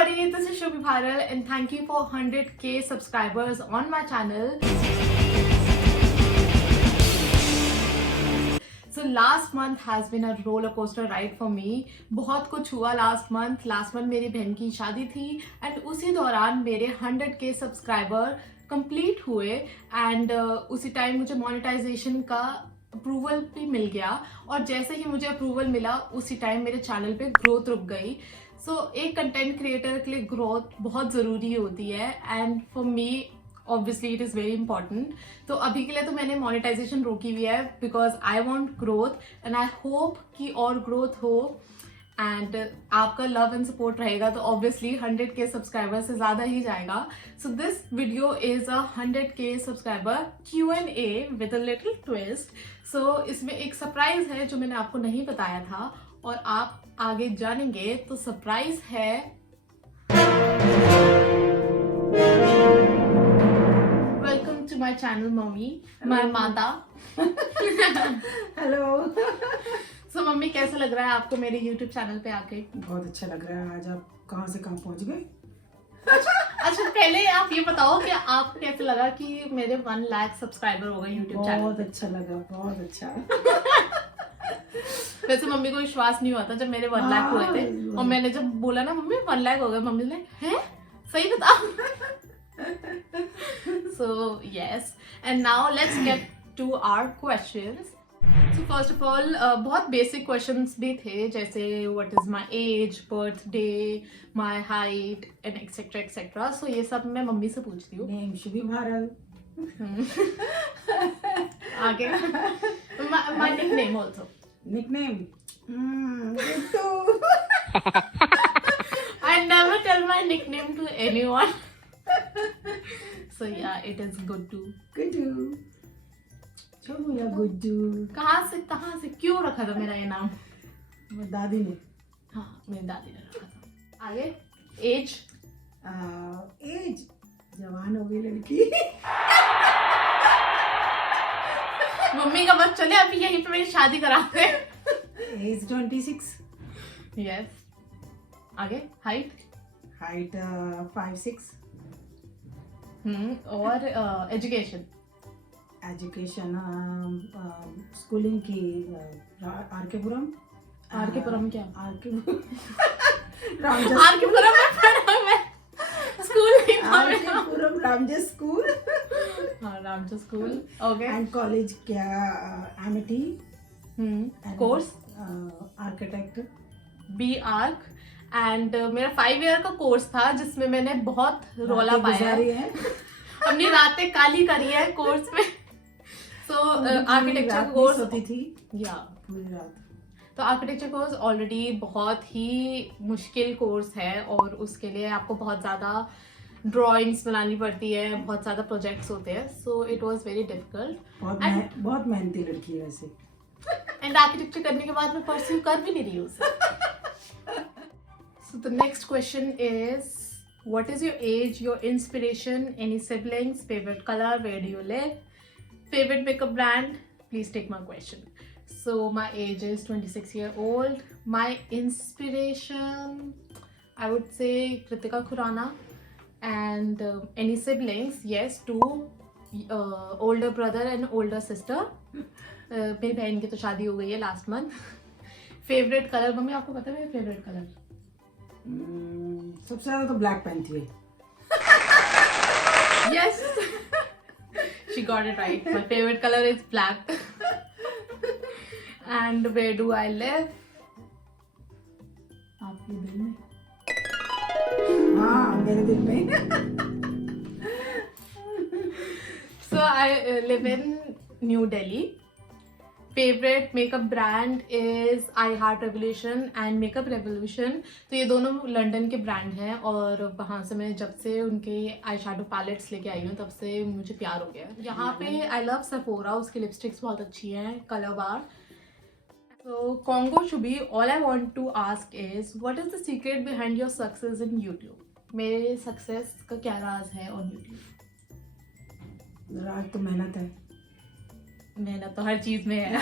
everybody, this is Shubhi Bharal and thank you for 100k subscribers on my channel. So last month has been a roller coaster ride for me. बहुत कुछ हुआ last month मेरी बहन की शादी थी and उसी दौरान मेरे 100k सब्सक्राइबर कंप्लीट हुए एंड उसी टाइम मुझे मोनेटाइजेशन का अप्रूवल भी मिल गया और जैसे ही मुझे अप्रूवल मिला उसी टाइम मेरे चैनल पे ग्रोथ रुक गई. सो एक कंटेंट क्रिएटर के लिए ग्रोथ बहुत ज़रूरी होती है and for me obviously it is very important. तो अभी के लिए तो मैंने मोनेटाइजेशन रोकी हुई है because I want growth and I hope कि और ग्रोथ हो एंड आपका लव एंड सपोर्ट रहेगा तो ऑब्वियसली 100k सब्सक्राइबर से ज़्यादा ही जाएगा. So this video is a 100k subscriber Q&A with a little twist. So इसमें एक सरप्राइज है जो मैंने आपको नहीं बताया था और आप आगे जानेंगे. तो सरप्राइज है welcome to my channel mummy, my माता. हेलो. सो मम्मी कैसा लग रहा है आपको मेरे YouTube चैनल पे आके? बहुत अच्छा लग रहा है. आज आप कहाँ से कहाँ पहुँच गए? अच्छा पहले आप ये बताओ कि आपको कैसे लगा कि मेरे 1 लाख सब्सक्राइबर हो गए YouTube चैनल? बहुत अच्छा लगा, बहुत अच्छा. वैसे मम्मी को विश्वास नहीं हुआ था जब मेरे 1 लाख हुए थे और मैंने जब बोला ना मम्मी 1 लाख हो गए, मम्मी ने हैं सही बता. So yes and now let's get to our questions. So first of all बहुत बेसिक क्वेश्चंस भी थे जैसे what is my age, birthday, my height and etcetera etcetera. So ये सब मैं मम्मी से पूछती हूँ. नेम शुभी भारल. आगे my nickname also. Nickname Guddu. I never tell my nickname to anyone. So yeah, it is Guddu. Guddu. छोड़ो या गुड्डू. कहाँ से क्यों रखा था मेरा ये नाम? वो दादी ने. हाँ मेरी दादी ने रखा था. आगे एज. एज जवान हो गई लड़की. मम्मी का बस चले अभी यहीं पे मेरी शादी कराते हैं. एज 26. यस. आगे हाइट. हाइट 5'6". और एजुकेशन. एजुकेशन स्कूलिंग की आरकेपुरम. आरकेपुरम क्या? आरकेपुरम में पढ़ा मैं. स्कूल नहीं था मेरा. आरकेपुरम रामजस स्कूल. हाँ Ramjas school. Okay. And college क्या Amity. Course architect. B arc and मेरा 5 ईयर का कोर्स था जिसमें मैंने बहुत रौला पाया है. अपनी रातें काली करी है कोर्स में. सो आर्किटेक्चर कोर्स होती थी या पूरी रात. तो आर्किटेक्चर कोर्स ऑलरेडी बहुत ही मुश्किल कोर्स है और उसके लिए आपको बहुत ज़्यादा ड्राइंग्स बनानी पड़ती है, बहुत ज़्यादा प्रोजेक्ट्स होते हैं. So it was very difficult. बहुत मेहनती लड़की है वैसे. एंड आर्किटेक्चर करने के बाद मैं परस्यू कर भी नहीं रही हूँ उसे. So the next question is, what is your age, your inspiration, any siblings, favorite color, where do you live, favorite makeup brand? Please take my question. So my age is 26-year-old. My inspiration, I would say Kritika Khurana. And any siblings? Yes, 2 older brother and older sister. मेरी बहन की तो शादी हो गई है last month. Favourite colour mummy आपको पता है मेरा फेवरेट कलर? सबसे ज्यादा तो ब्लैक पहनती है. Yes, she got it right. My favorite color is black. And where do I live? आपके दिल में. हाँ मेरे दिल में. So I live in New Delhi. Favourite makeup brand is I heart revolution and makeup revolution. तो ये दोनों लंदन के ब्रांड हैं और वहाँ से मैं जब से उनके आई शैडो पैलेट्स लेके आई हूँ तब से मुझे प्यार हो गया. यहाँ पे आई लव सेफोरा, उसकी लिपस्टिक्स बहुत अच्छी हैं, कलर बार. तो congo Shubhi, all I want to ask is what is the secret behind your success in YouTube? मेरे सक्सेस का क्या राज है ऑन यूट्यूब? राज तो मेहनत है. मेहनत तो हर चीज में है.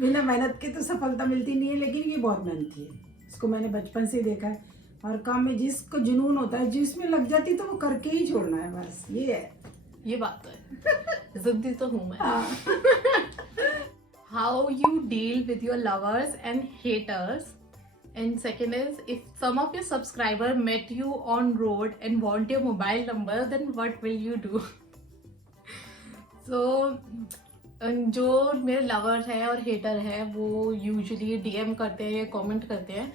बिना मेहनत के तो सफलता मिलती नहीं है, लेकिन ये बहुत मेहनती है. इसको मैंने बचपन से ही देखा है. हर काम में जिसको जुनून होता है, जिसमें लग जाती है तो वो करके ही छोड़ना है, बस ये है। ये बात तो है, जिद्दी तो हूँ मैं। हाँ। How you deal with your lovers and haters. And second is, if some of your subscriber met you on road and want your mobile number, then what will you do? So जो मेरे lover है और hater है वो usually DM करते हैं या comment करते हैं,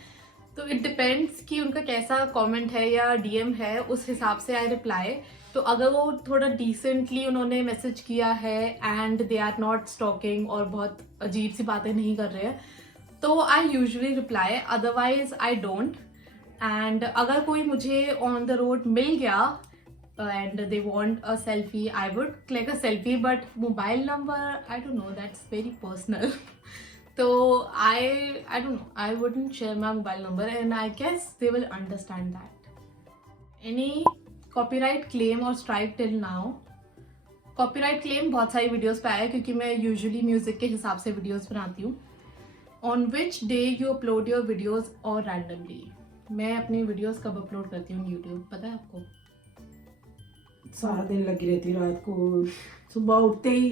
तो इट डिपेंड्स कि उनका कैसा कमेंट है या डीएम है, उस हिसाब से आई रिप्लाई। तो अगर वो थोड़ा डिसेंटली उन्होंने मैसेज किया है and they are not stalking और बहुत अजीब सी बातें नहीं कर रहे हैं, तो I usually reply, otherwise I don't. And अगर कोई मुझे ऑन द रोड मिल गया and they want a selfie, I would click a selfie, but mobile number, I don't know, that's very personal. So I don't know, I wouldn't share my mobile number and I guess they will understand that. Any copyright claim or strike till now? Copyright claim बहुत सारी videos पे आया है क्योंकि मैं usually music के हिसाब से वीडियोस बनाती हूँ। On which day you upload your videos or randomly? मैं अपनी वीडियोस कब अपलोड करती हूँ यूट्यूब, पता है आपको? सारा दिन लगी रहती हूँ, रात को सुबह उठते ही,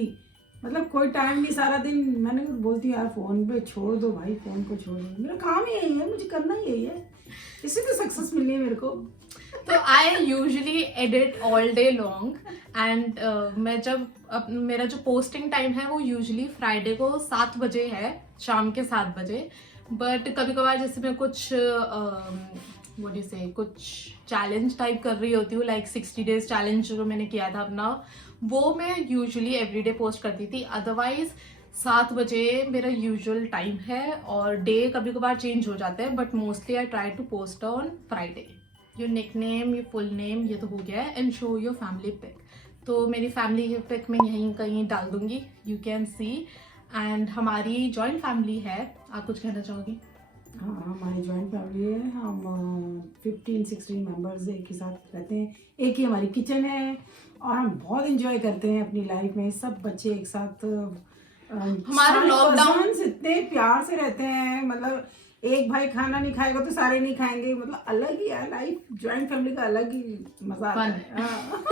मतलब कोई टाइम नहीं, सारा दिन। मैंने बोलती यार फोन पे छोड़ दो भाई, फोन को छोड़ दो, मेरा काम ही यही है, मुझे करना ही यही है, इसी तो सक्सेस मिलनी है मेरे को। तो I usually edit all day long and मैं जब मेरा जो पोस्टिंग टाइम है वो यूजुअली फ्राइडे को 7 बजे है, शाम के 7 बजे। बट कभी कभार जैसे मैं कुछ what do you say, कुछ चैलेंज टाइप कर रही होती हूँ, लाइक 60 days चैलेंज जो मैंने किया था अपना, वो मैं यूजुअली एवरीडे पोस्ट करती थी। अदरवाइज 7 बजे मेरा यूजुअल टाइम है और डे कभी कभार चेंज हो जाता है, but mostly I try to post on Friday. Your nickname, your full name, ये तो हो गया है, and show your family pic. तो मेरी फैमिली की पिक मैं यहीं कहीं डाल दूंगी, यू कैन सी। एंड हमारी जॉइंट फैमिली है, आप कुछ कहना चाहोगी? हाँ, हमारी जॉइंट फैमिली है, हम 15-16 मेंबर्स एक ही साथ रहते हैं, एक ही हमारी किचन है और हम बहुत एंजॉय करते हैं अपनी लाइफ में, सब बच्चे एक साथ। हमारा लॉकडाउन इतने प्यार से रहते हैं, मतलब एक भाई खाना नहीं खाएगा तो सारे नहीं खाएंगे, मतलब अलग ही है लाइफ, जॉइंट फैमिली का अलग ही मजा आता है। हाँ।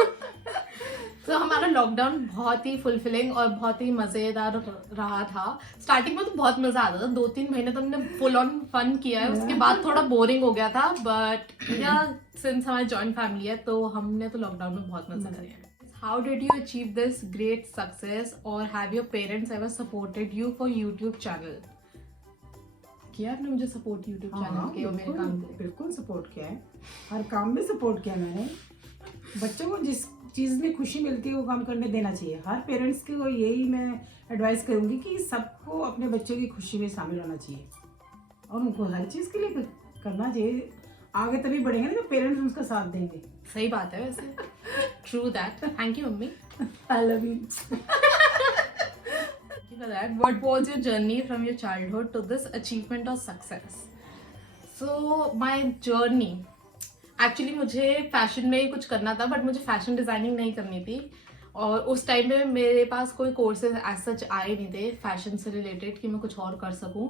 तो हमारा लॉकडाउन बहुत ही फुलफिलिंग और बहुत ही मज़ेदार रहा था। स्टार्टिंग में तो बहुत मज़ा आता था, 2-3 महीने तो हमने फुल ऑन फन किया है, उसके बाद थोड़ा बोरिंग हो गया था, बट या सिंस हमारी जॉइंट फैमिली है तो हमने तो लॉकडाउन में बहुत मज़ा किया है। How did you achieve this great success और have your parents ever supported you for YouTube channel? किया आपने मुझे सपोर्ट यूट्यूब चैनल के और मेरे काम को? बिल्कुल सपोर्ट किया है, हर काम में सपोर्ट किया मैंने। बच्चों को जिस चीज़ में खुशी मिलती है वो काम करने देना चाहिए। हर पेरेंट्स को यही मैं एडवाइस करूँगी कि सबको अपने बच्चों की खुशी में शामिल होना चाहिए और उनको हर चीज़ के लिए करना चाहिए। आगे तभी बढ़ेंगे ना तो पेरेंट्स उसका साथ देंगे। सही बात है वैसे, true that. Thank you mummy, I love you for that. What was your journey from your childhood to this achievement or success? So my journey, actually मुझे फैशन में ही कुछ करना था, बट मुझे फैशन डिज़ाइनिंग नहीं करनी थी और उस टाइम पे मेरे पास कोई कोर्सेज एज सच आए नहीं थे फैशन से रिलेटेड कि मैं कुछ और कर सकूं।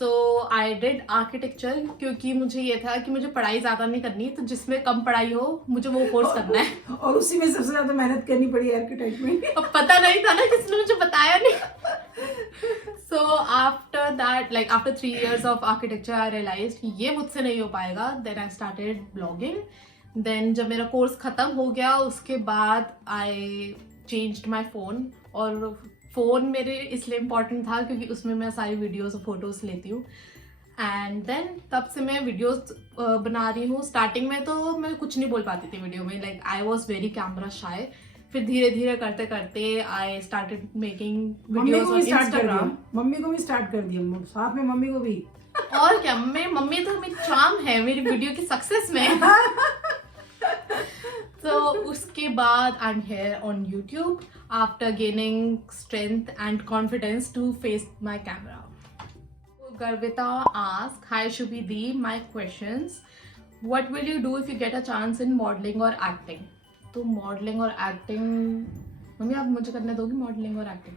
तो आई डिड आर्किटेक्चर क्योंकि मुझे ये था कि मुझे पढ़ाई ज़्यादा नहीं करनी, तो जिसमें कम पढ़ाई हो मुझे वो कोर्स करना है। और उसी में सबसे ज़्यादा मेहनत करनी पड़ी आर्किटेक्ट में। अब पता नहीं था ना, किसी ने मुझे बताया नहीं। So after that, like after 3 years of architecture, I realized कि ये मुझसे नहीं हो पाएगा। Then I started blogging. Then जब मेरा कोर्स ख़त्म हो गया उसके बाद आई चेंज्ड माई फ़ोन, और फ़ोन मेरे इसलिए इम्पॉर्टेंट था क्योंकि उसमें मैं सारी वीडियोस और फोटोज़ लेती हूँ। एंड देन तब से मैं वीडियोस बना रही हूँ। स्टार्टिंग में तो मैं कुछ नहीं बोल पाती थी वीडियो में, like I was very camera shy. फिर धीरे धीरे करते करते I started making videos on Instagram. Mummy को भी स्टार्ट कर दिया, साथ में मम्मी को भी। और क्या, मम्मी तो मेरी चार्म है मेरी वीडियो की सक्सेस में। तो उसके बाद I am here on YouTube after gaining strength and confidence to face my camera. Garvita asked, hi Shubhi Di, my questions. What will you do if you get a chance in modeling or acting? तो modelling और acting, mummy आप मुझे करने दोगी modelling और acting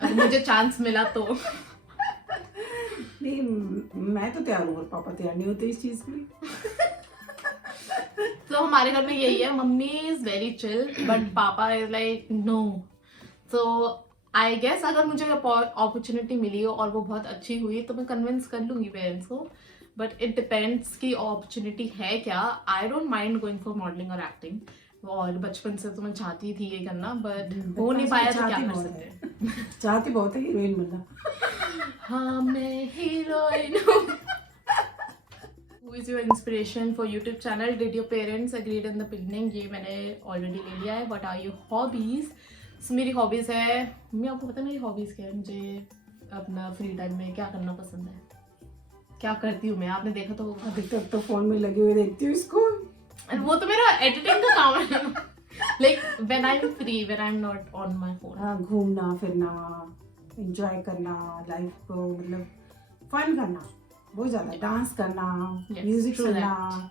अगर मुझे chance मिला तो? नहीं मैं तो तैयार हूँ और पापा तैयार नहीं होते इस चीज के लिए। तो हमारे घर में यही है, mummy is very chill but पापा इज लाइक नो। तो आई गेस अगर मुझे अपॉर्चुनिटी मिली हो और वो बहुत अच्छी हुई तो मैं कन्विंस कर लूंगी पेरेंट्स को, बट इट डिपेंड्स कि अपॉर्चुनिटी है क्या। I don't mind going for modelling और एक्टिंग, और बचपन से तो मैं चाहती थी ये करना बट हो नहीं पाया, तो क्या कर सकते हैं। चाहती बहुत है हीरोइन बनना। हाँ मैं हीरोइन हूँ। Who is your inspiration for YouTube channel? Did your parents agreed in the beginning? ये मैंने ऑलरेडी ले लिया है. What are your hobbies? So, मेरी हॉबीज़ है, मैं आपको पता है मेरी हॉबीज़ क्या है, मुझे अपना फ्री टाइम में क्या करना पसंद है, क्या करती हूँ मैं, आपने देखा तो होगा। अधिकतर तो फोन में लगे हुए देखती हूँ इसको। वो तो मेरा एडिटिंग का काम है। Like when I am free, when I am not on my phone. हाँ, घूमना फिरना, एंजॉय करना, लाइफ को मतलब फन करना, बहुत ज्यादा डांस करना, Yes, म्यूजिक true सुनना,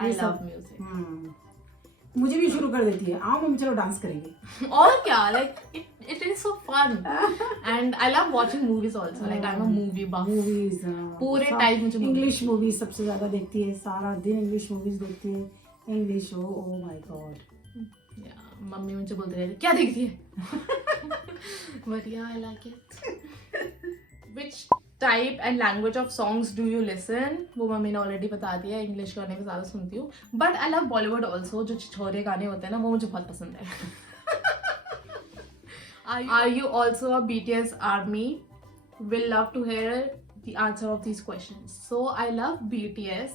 आई ये लव सब। म्यूजिक। मुझे भी शुरू कर देती है, आओ मम्मी चलो डांस करेंगे। और क्या, like it is so fun and I love watching movies also, like I'm a movie buff. Movies पूरे टाइम मुझे इंग्लिश मूवीज सबसे ज्यादा देखती है, सारा दिन इंग्लिश मूवीज देखती है। English, oh my God. Mummy मुझे बोलते रहती क्या देखती है। बट या I like it. Which type and language of songs do you listen? वो मम्मी ने ऑलरेडी बता दिया, इंग्लिश गाने में ज़्यादा सुनती हूँ but I love Bollywood also. जो छिछोरे गाने होते हैं ना वो मुझे बहुत पसंद है। Are you also a BTS army? Will love to hear the answer of these questions. So I love BTS.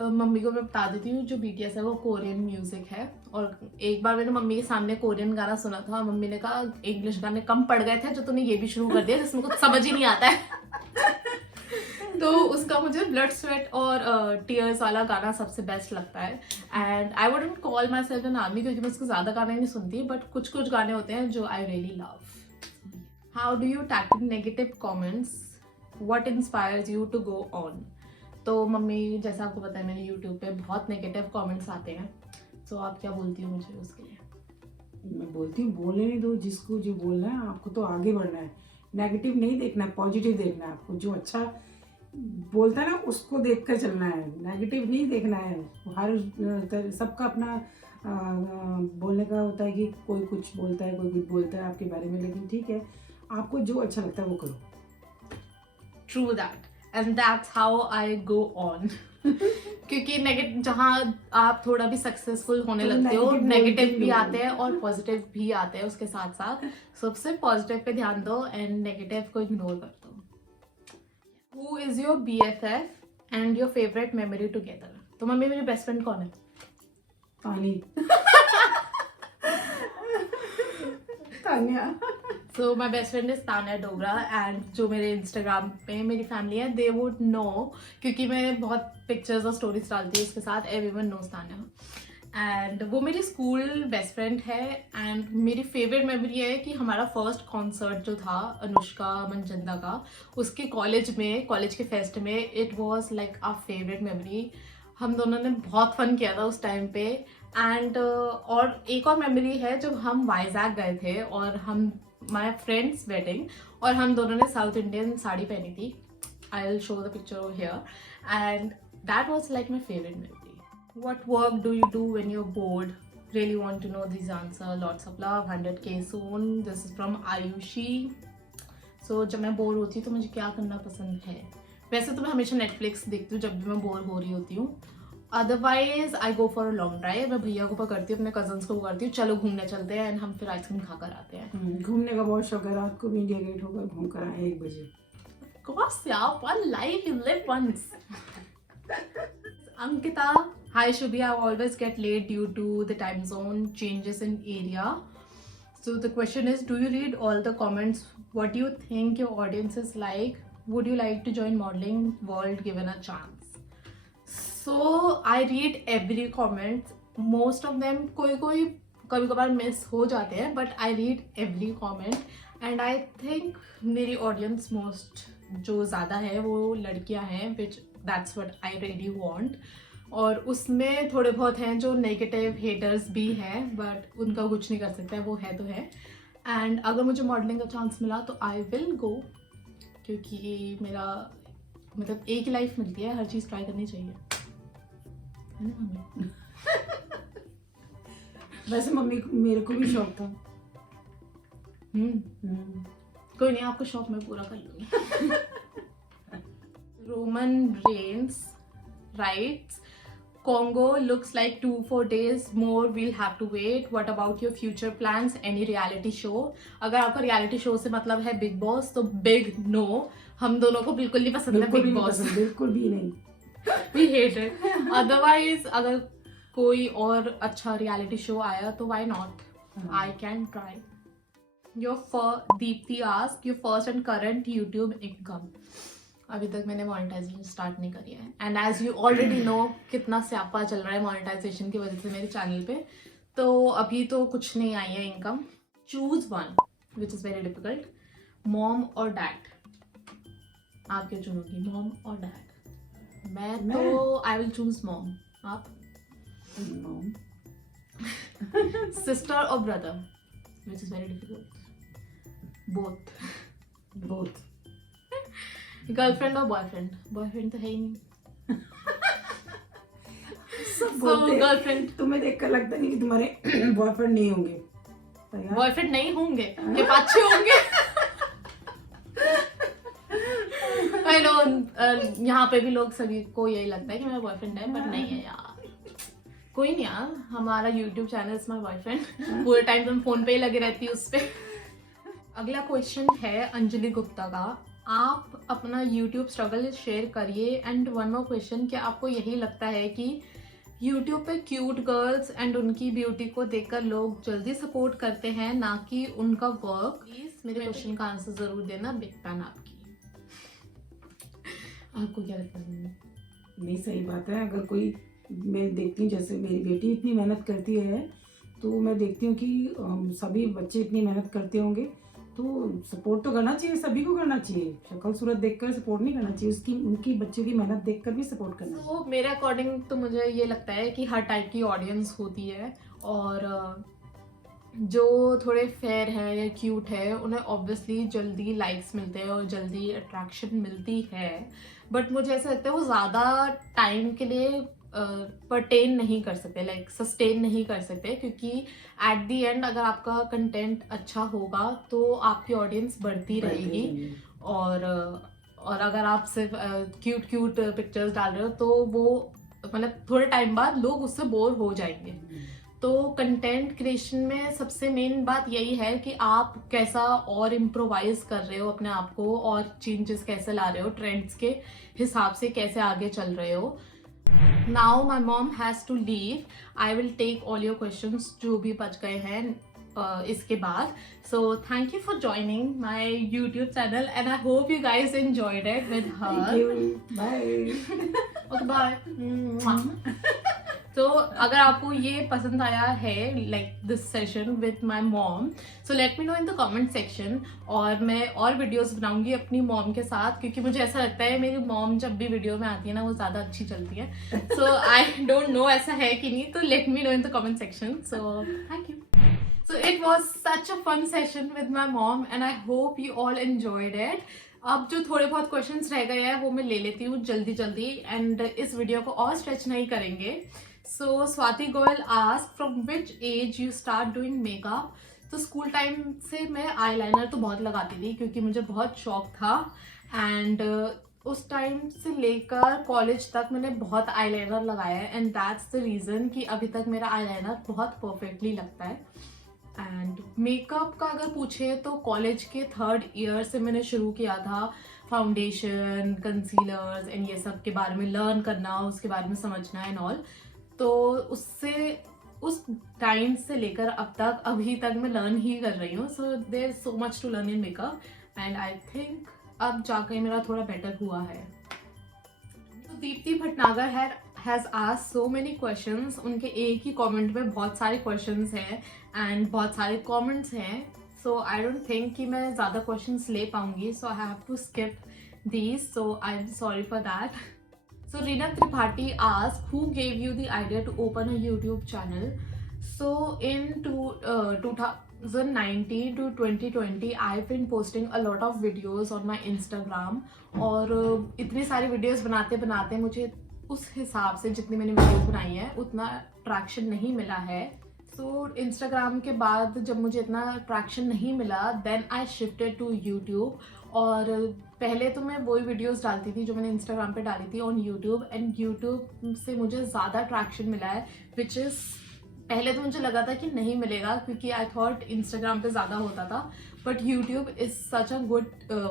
Mummy को मैं बता देती हूँ, जो BTS है वो कोरियन म्यूजिक है। और एक बार मैंने मम्मी के सामने कोरियन गाना सुना था, मम्मी ने कहा इंग्लिश गाने कम पड़ गए थे जो तूने ये भी शुरू कर दिया जिसमें कुछ समझ ही नहीं आता है। तो उसका मुझे ब्लड स्वेट और टीयर्स वाला गाना सबसे बेस्ट लगता है। And I wouldn't call my self an army क्योंकि मैं उसको ज़्यादा गाने नहीं सुनती, बट कुछ कुछ गाने होते हैं जो I really love. How do you tackle negative comments? What inspires you to go on? तो मम्मी, जैसा आपको पता है मेरे यूट्यूब पे बहुत नेगेटिव कमेंट्स आते हैं, तो आप क्या बोलती हो मुझे उसके लिए? मैं बोलती हूँ बोलने नहीं दो, जिसको जो बोलना है आपको तो आगे बढ़ना है। नेगेटिव नहीं देखना है, पॉजिटिव देखना है। आपको जो अच्छा बोलता है ना उसको देख कर चलना है, नेगेटिव नहीं देखना है। हर सबका अपना बोलने का होता है कि कोई कुछ बोलता है, कोई कुछ बोलता है आपके बारे में, लेकिन ठीक है, आपको जो अच्छा लगता है वो करो। True that. And that's how I go on. क्योंकि नेगेटिव, जहाँ आप थोड़ा भी सक्सेसफुल होने तो लगते हो, नेगेटिव भी लोग। आते हैं और पॉजिटिव भी आते हैं उसके साथ साथ। सबसे पॉजिटिव पे ध्यान दो एंड नेगेटिव को इग्नोर कर दो। Who is your BFF and your favorite memory together? तो मम्मी, मेरी बेस्ट फ्रेंड कौन है? पानी। Tanya. So my best friend is Tanya Dogra, and जो मेरे इंस्टाग्राम पे मेरी फैमिली है दे वुड नो, क्योंकि मैं बहुत पिक्चर्स और स्टोरीज डालती हूँ उसके साथ। एवरीवन नोज तान्या, एंड वो मेरी स्कूल बेस्ट फ्रेंड है। एंड मेरी फेवरेट मेमोरी है कि हमारा फर्स्ट कॉन्सर्ट जो था अनुष्का मंजंदा का, उसके कॉलेज के फेस्ट में, it was like our favourite memory. हम दोनों ने बहुत फन किया था उस टाइम पे। एंड और एक और मेमोरी है जब हम वाइजैक गए थे और हम माई फ्रेंड्स वेडिंग, और हम दोनों ने साउथ इंडियन साड़ी पहनी थी। I will show the picture over here, and that was like my favourite memory. What work do you do when you're bored? Really want to know these answer. Lots of love. 100K soon. This is from Ayushi. So जब मैं bore होती हूँ तो मुझे क्या करना पसंद है? वैसे तो मैं हमेशा नेटफ्लिक्स देखती हूँ जब भी मैं बोर हो रही होती हूँ। Otherwise I go for a long drive. मैं भैया को पकड़ती हूँ, अपने कजन्स को पकड़ती हूँ, चलो घूमने चलते हैं, एंड हम फिर आइसक्रीम खा कर आते हैं। घूमने का बहुत शौक है, रात को भी इंडिया गेट होकर घूम कर आए 1 बजे। Course, yeah, one life you live once. Ankita, hi Shubhi, I always get late due to the time zone changes in area. So the question is, do you read all the comments? What do you think your audience is like? Would you like to join modeling world given a chance? So I read every comment. Most of them कोई कभी कभार miss हो जाते हैं, but I read every comment and I think मेरी audience most जो ज़्यादा है वो लड़कियां हैं, which that's what I really want. और उसमें थोड़े बहुत हैं जो नेगेटिव हेटर्स भी हैं, बट उनका कुछ नहीं कर सकता, वो है तो है। एंड अगर मुझे मॉडलिंग का चांस मिला तो आई विल गो, क्योंकि मेरा मतलब एक ही लाइफ मिलती है, हर चीज़ ट्राई करनी चाहिए, है ना मम्मी? वैसे मम्मी मेरे को भी शौक था। कोई नहीं, आपको शौक मैं पूरा कर लूँगी। Roman Reigns writes, Congo looks like 2-4 days more. We'll have to wait. What about your future plans? Any reality show? अगर आपका reality show से मतलब है Big Boss तो big no. हम दोनों को बिल्कुल नहीं पसंद है Big Boss. बिल्कुल भी नहीं। We hate it. Otherwise अगर कोई और अच्छा reality show आया तो why not? I can try. Deepthi asked your first and current YouTube income. अभी तक मैंने मोनेटाइजेशन स्टार्ट नहीं करी है, and as you already know कितना स्यापा चल रहा है मोनेटाइजेशन की वजह से मेरे चैनल पे, तो अभी तो कुछ नहीं आई है income. Choose one which is very difficult, mom और डैड। आप क्या चुनोगी, मॉम और डैड? मैं तो आई विल चूज मॉम। आप? मॉम। सिस्टर और brother which is very difficult. Both. Girlfriend और बॉयफ्रेंड? बॉयफ्रेंड तो है ही नहीं। सब गर्लफ्रेंड। तुम्हें देखकर लगता नहीं कि तुम्हारे बॉयफ्रेंड नहीं होंगे? बॉयफ्रेंड नहीं होंगे, ये अच्छे होंगे। आई नो यहाँ पे भी लोग सभी को यही लगता है कि मेरा बॉयफ्रेंड है, पर नहीं है यार। कोई नहीं यार, हमारा YouTube channel is my boyfriend. पूरे टाइम तुम फोन पे ही लगे रहती है उस पे। अगला क्वेश्चन है अंजलि गुप्ता का, आप अपना YouTube स्ट्रगल शेयर करिए। एंड वन मोर क्वेश्चन, क्या आपको यही लगता है कि YouTube पे क्यूट गर्ल्स एंड उनकी ब्यूटी को देखकर लोग जल्दी सपोर्ट करते हैं, ना कि उनका वर्क? प्लीज मेरे क्वेश्चन का आंसर जरूर देना, बिग फैन आपकी। आपको क्या लगता है? नहीं, सही बात है। अगर कोई, मैं देखती हूँ जैसे मेरी बेटी इतनी मेहनत करती है, तो मैं देखती हूँ कि सभी बच्चे इतनी मेहनत करते होंगे, तो सपोर्ट तो करना चाहिए, सभी को करना चाहिए। शक्ल सूरत देखकर सपोर्ट नहीं करना चाहिए, उसकी उनकी बच्चों की मेहनत देखकर भी सपोर्ट करना चाहिए। तो मेरे अकॉर्डिंग तो मुझे ये लगता है कि हर टाइप की ऑडियंस होती है, और जो थोड़े फेयर है या क्यूट है उन्हें ऑब्वियसली जल्दी लाइक्स मिलते हैं और जल्दी अट्रैक्शन मिलती है, बट मुझे ऐसा लगता है वो ज़्यादा टाइम के लिए परटेन नहीं कर सकते, लाइक सस्टेन नहीं कर सकते, क्योंकि एट दी एंड अगर आपका कंटेंट अच्छा होगा तो आपकी ऑडियंस बढ़ती रहेगी। और अगर आप सिर्फ क्यूट पिक्चर्स डाल रहे हो तो वो मतलब थोड़े टाइम बाद लोग उससे बोर हो जाएंगे। तो कंटेंट क्रिएशन में सबसे मेन बात यही है कि आप कैसा और इम्प्रोवाइज कर रहे हो अपने आप को, और चेंजेस कैसे ला रहे हो, ट्रेंड्स के हिसाब से कैसे आगे चल रहे हो। Now my mom has to leave. I will take all your questions जो भी बच गए हैं इसके बाद. So thank you for joining my YouTube channel and I hope you guys enjoyed it with her. Thank you. Bye. Okay, bye. तो अगर आपको ये पसंद आया है like this session with my mom, so let me know in the comment section, और मैं और वीडियोस बनाऊंगी अपनी मॉम के साथ, क्योंकि मुझे ऐसा लगता है मेरी मॉम जब भी वीडियो में आती है ना वो ज़्यादा अच्छी चलती है। सो आई डोंट नो ऐसा है कि नहीं, तो let me know in the comment section. So thank you. So it was such a fun session with my mom and I hope you all enjoyed it. अब जो थोड़े बहुत क्वेश्चंस रह गए हैं वो मैं ले लेती हूँ जल्दी जल्दी, एंड इस वीडियो को और स्ट्रेच नहीं करेंगे। So Swati Goyal ask from which age you start doing makeup. तो स्कूल टाइम से मैं आईलाइनर तो बहुत लगाती थी क्योंकि मुझे बहुत शौक था, एंड उस टाइम से लेकर कॉलेज तक मैंने बहुत आईलाइनर लगाया है, एंड दैट्स द रीज़न कि अभी तक मेरा आईलाइनर बहुत परफेक्टली लगता है। एंड मेकअप का अगर पूछे तो कॉलेज के 3rd ईयर से मैंने शुरू किया था, फाउंडेशन, कंसीलर्स एंड ये सब के बारे में लर्न करना, उसके बारे में समझना एंड ऑल। तो उससे उस टाइम से लेकर अब तक अभी तक मैं लर्न ही कर रही हूँ। So there is so much to learn in makeup and I think अब जाकर मेरा थोड़ा बेटर हुआ है। तो Deepti Bhatnagar has asked so many questions. उनके एक ही कमेंट में बहुत सारे क्वेश्चंस हैं एंड बहुत सारे कमेंट्स हैं, सो आई डोंट थिंक कि मैं ज़्यादा क्वेश्चंस ले पाऊंगी, so I have to skip these, so I am sorry for that. So Reena Tripathi asked, who gave you the idea to open a YouTube channel? So in 2019 to 2020 I've been posting a lot of videos on my Instagram और इतनी सारी videos बनाते बनाते मुझे उस हिसाब से जितनी मैंने वीडियोस बनाई है उतना ट्रैक्शन नहीं मिला है. तो इंस्टाग्राम के बाद जब मुझे इतना ट्रैक्शन नहीं मिला then I shifted to YouTube. और पहले तो मैं वही वीडियोस डालती थी जो मैंने इंस्टाग्राम पे डाली थी ऑन यूट्यूब एंड यूट्यूब से मुझे ज़्यादा ट्रैक्शन मिला है विच इज़ पहले तो मुझे लगा था कि नहीं मिलेगा क्योंकि आई थॉट इंस्टाग्राम पे ज़्यादा होता था but YouTube is such a good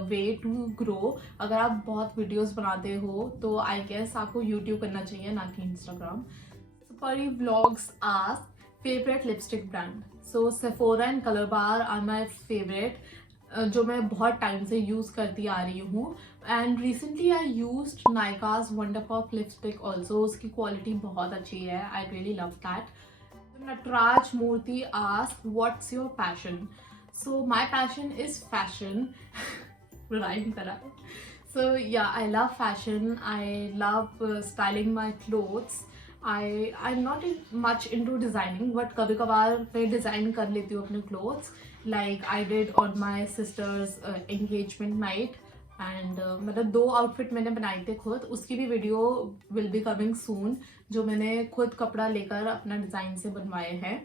way to grow. अगर आप बहुत वीडियोस बनाते हो तो आई गेस आपको यूट्यूब करना चाहिए ना कि Instagram. Pari vlogs ask favourite lipstick brand. So Sephora and Colorbar are my favourite जो मैं बहुत टाइम से यूज़ करती आ रही हूँ. And recently I used नायकाज wonder puff lipstick also. उसकी क्वालिटी बहुत अच्छी है. आई really love that. Natraj Murthy asked, what's your passion? So my passion is fashion. Rhyme kara. So yeah, I love fashion. I love styling my clothes. I'm not much into designing, but कभी कभार मैं design कर लेती हूँ अपने clothes. Like I did on my sister's engagement night. And मतलब 2 outfit मैंने बनाए थे खुद. उसकी भी video will be coming soon जो मैंने खुद कपड़ा लेकर अपना डिज़ाइन से बनवाए हैं.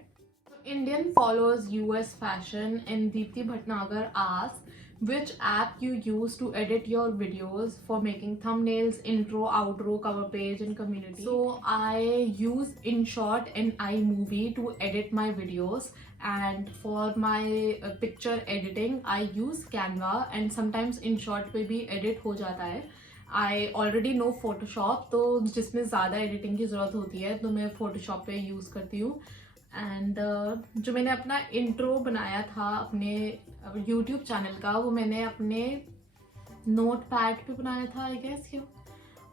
Indian followers US fashion and Deepti Bhatnagar ask which app you use to edit your videos for making thumbnails, intro, outro, cover page and community. So I use InShot and iMovie to edit my videos and for my picture editing I use Canva and sometimes InShot पे भी edit हो जाता है. I already know Photoshop तो जिसमें ज़्यादा editing की ज़रूरत होती है तो मैं Photoshop पे यूज़ करती हूँ. एंड जो मैंने अपना इंट्रो बनाया था अपने यूट्यूब चैनल का वो मैंने अपने नोट पैड पे बनाया था आई गेस. क्यों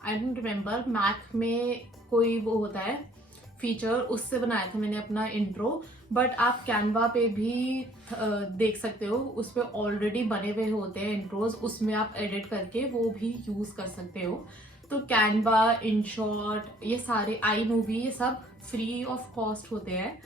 आई डोंट रिमेम्बर. मैक में कोई वो होता है फीचर उससे बनाया था मैंने अपना इंट्रो. बट आप कैनवा पे भी देख सकते हो. उस पर ऑलरेडी बने हुए होते हैं इंट्रोज. उसमें आप एडिट करके वो भी यूज़ कर सकते हो. तो कैनवा, InShot ये सारे iMovie ये सब फ्री ऑफ कॉस्ट होते हैं.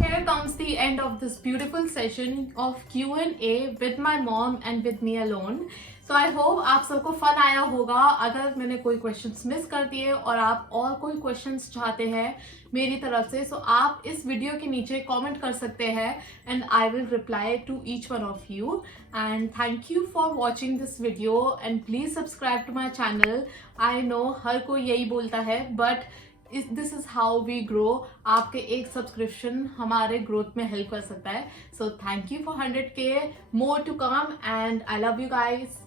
Here comes the end of this beautiful session of Q&A with my mom and with me alone. So I hope आप सबको फन आया होगा. अगर मैंने कोई क्वेश्चंस मिस कर दिए और आप और कोई क्वेश्चंस चाहते हैं मेरी तरफ से so आप इस वीडियो के नीचे कमेंट कर सकते हैं and I will reply to each one of you. And thank you for watching this video and please subscribe to my channel. I know हर कोई यही बोलता है but this is how we grow. आपके एक subscription हमारे growth में help कर सकता है. So thank you for 100K. More to come and I love you guys.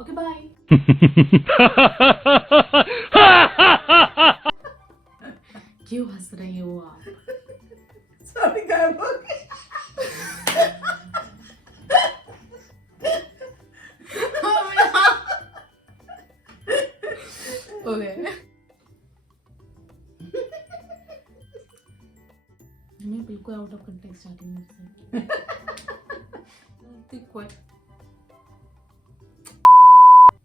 Okay bye. क्यों हंस रही हो आप? सॉरी गायब हो ओके मैं बिल्कुल आउट ऑफ कंटेक्स्ट स्टार्टिंग में से.